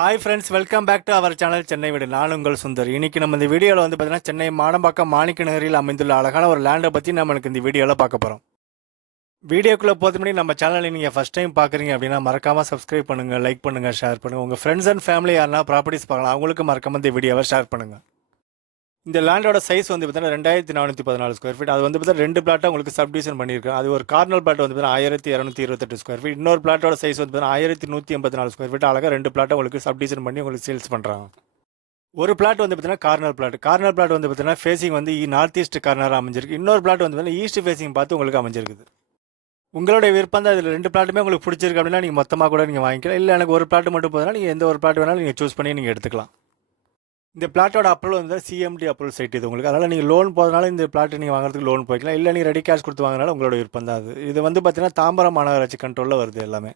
Hi friends, welcome back to our channel Chennai வீடு. நான் உங்கள் சுந்தர். இன்னைக்கு நம்ம இந்த வீடியோவில் பார்த்தீங்கன்னா சென்னை மாடம்பாக்கம் மாணிக்க நகரில் அமைந்துள்ள அழகான ஒரு லேண்டை பற்றி நம்மளுக்கு இந்த வீடியோவில் பார்க்க போகிறோம். வீடியோக்குள்ளே போகிறது முன்னாடி நம்ம சேனலை நீங்கள் ஃபஸ்ட் டைம் பார்க்குறீங்க அப்படின்னா மறக்காமல் சப்ஸ்கிரைப் பண்ணுங்கள், லைக் பண்ணுங்கள், ஷேர் பண்ணுங்கள். உங்கள் ஃப்ரெண்ட்ஸ் அண்ட் ஃபேமிலி யாருன்னா ப்ராப்பர்ட்டிஸ் பார்க்கலாம், அவங்களுக்கு மறக்காம இந்த வீடியோவை ஷேர் பண்ணுங்கள். இந்த லேண்டோட சைஸ் பார்த்தீங்கன்னா 2414 ஸ்கொயர் ஃபீட். அது பார்த்தீங்கன்னா 2 பிளாட்டாக உங்களுக்கு சப்டிவிஷன் பண்ணியிருக்கோம். அது ஒரு கார்னர் பிளாட் பார்த்தீங்கன்னா 1228 ஸ்கொயர் ஃபீட். இன்னொரு பிளாட்டோட சைஸ் பார்த்தீங்கன்னா 1184 ஸ்கொயர் ஃபீட். அழகாக 2 பிளாட்டை உங்களுக்கு சப்டிவிஷன் பண்ணி உங்களுக்கு சேல்ஸ் பண்ணுறாங்க. ஒரு பிளாட் பார்த்தீங்கன்னா கார்னர் பிளாட் பார்த்தீங்கன்னா ஃபேசிங் நார்த் ஈஸ்ட் கார்னராக அமைஞ்சிருக்கு. இன்னொரு பிளாட் பார்த்தீங்கன்னா ஈஸ்ட் ஃபேசிங் பார்த்து உங்களுக்கு அமைஞ்சிருக்குது. உங்களுடைய விருப்பம் தான். இதில் 2 பிளாட்டுமே உங்களுக்கு பிடிச்சிருக்கு அப்படின்னா நீங்கள் மொத்தமாக கூட நீங்கள் வாங்கிக்கலாம். இல்லை எனக்கு ஒரு பிளாட் மட்டும் போதுனா நீங்கள் எந்த ஒரு பிளாட் வேணாலும் நீங்கள் சூஸ் பண்ணி நீங்கள் எடுத்துக்கலாம். இந்த பிளாட்டோட அப்ரூவல் சிஎம்டி அப்ரூவல் சைட் இது உங்களுக்கு. அதனால் நீங்கள் லோன் போகிறதுனால இந்த பிளாட்டை நீங்கள் வாங்குறதுக்கு லோன் போய்க்கலாம். இல்லை நீங்கள் ரெடி கேஷ் கொடுத்து வாங்கினாலும் உங்களோட விருப்பம் தான். இது பார்த்தீங்கன்னா தாம்பரம் மாநகராட்சி கண்ட்ரோலில் வருது எல்லாமே.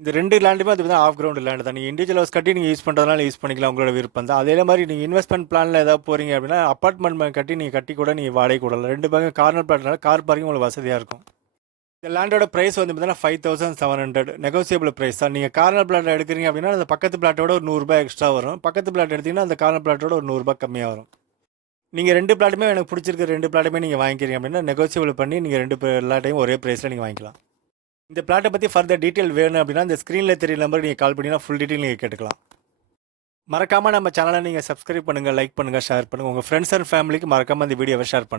இந்த 2 லேண்டுமே ஆஃப் கிரவுண்ட் லேண்டு தான். நீங்கள் இண்டிவிஜுவல் ஹவுஸ் கட்டி நீங்கள் யூஸ் பண்ணுறதுனால யூஸ் பண்ணிக்கலாம், உங்களோட விருப்பம் தான். அதே மாதிரி நீங்கள் இன்வெஸ்ட்மெண்ட் பிளானில் ஏதாவது போகிறீங்க அப்படின்னா அப்பார்ட்மெண்ட் கட்டி கூட நீங்கள் வாடகை கூடலாம். 2 பக்கம் கார்னர் பிளாட்னால கார் பார்க்கிங் உங்களுக்கு வசதியாக இருக்கும். இந்த லேண்டோட ப்ரைஸ் பார்த்தீங்கன்னா 5700 நெகோசியபிள் ப்ரைஸ் தான். நீங்கள் கார்னர் பிளாட் எடுக்கிறீங்க அப்படின்னா அந்த பக்கத்து பிளாட்டோட ஒரு 100 ரூபாய் எக்ஸ்ட்ரா வரும். பக்கத்து பிளாட் எடுத்தீங்கன்னா அந்த கார்னர் பிளாட்டோட ஒரு 100 ரூபாய் கம்மியாக வரும். நீங்கள் 2 பிளாட்டுமே எனக்கு பிடிச்சிருக்க 2 பிளாட்டுமே நீங்கள் வாங்கிக்கிறீங்க அப்படின்னா நெகோசியபிள் பண்ணி நீங்கள் 2 பிளாட்டையும் ஒரே ப்ரைஸில் நீங்கள் வாங்கிக்கலாம். இந்த பிளாட்டை பற்றி ஃபர்தர் டீட்டெயில் வேணும் அப்படின்னா இந்த ஸ்க்ரீனில் தெரிய நம்பர் நீங்கள் கால் பண்ணிங்கன்னா ஃபுல் டீட்டெயில் நீங்கள் கேட்டுக்கலாம். மறக்காமல் நம்ம சேனலை நீங்கள் சப்ஸ்கிரைப் பண்ணுங்கள், லைக் பண்ணுங்கள், ஷேர் பண்ணுங்கள். உங்கள் ஃப்ரெண்ட்ஸ் அண்ட் ஃபேமிலிக்கு மறக்காமல் இந்த வீடியோவை ஷேர் பண்ணுங்கள்.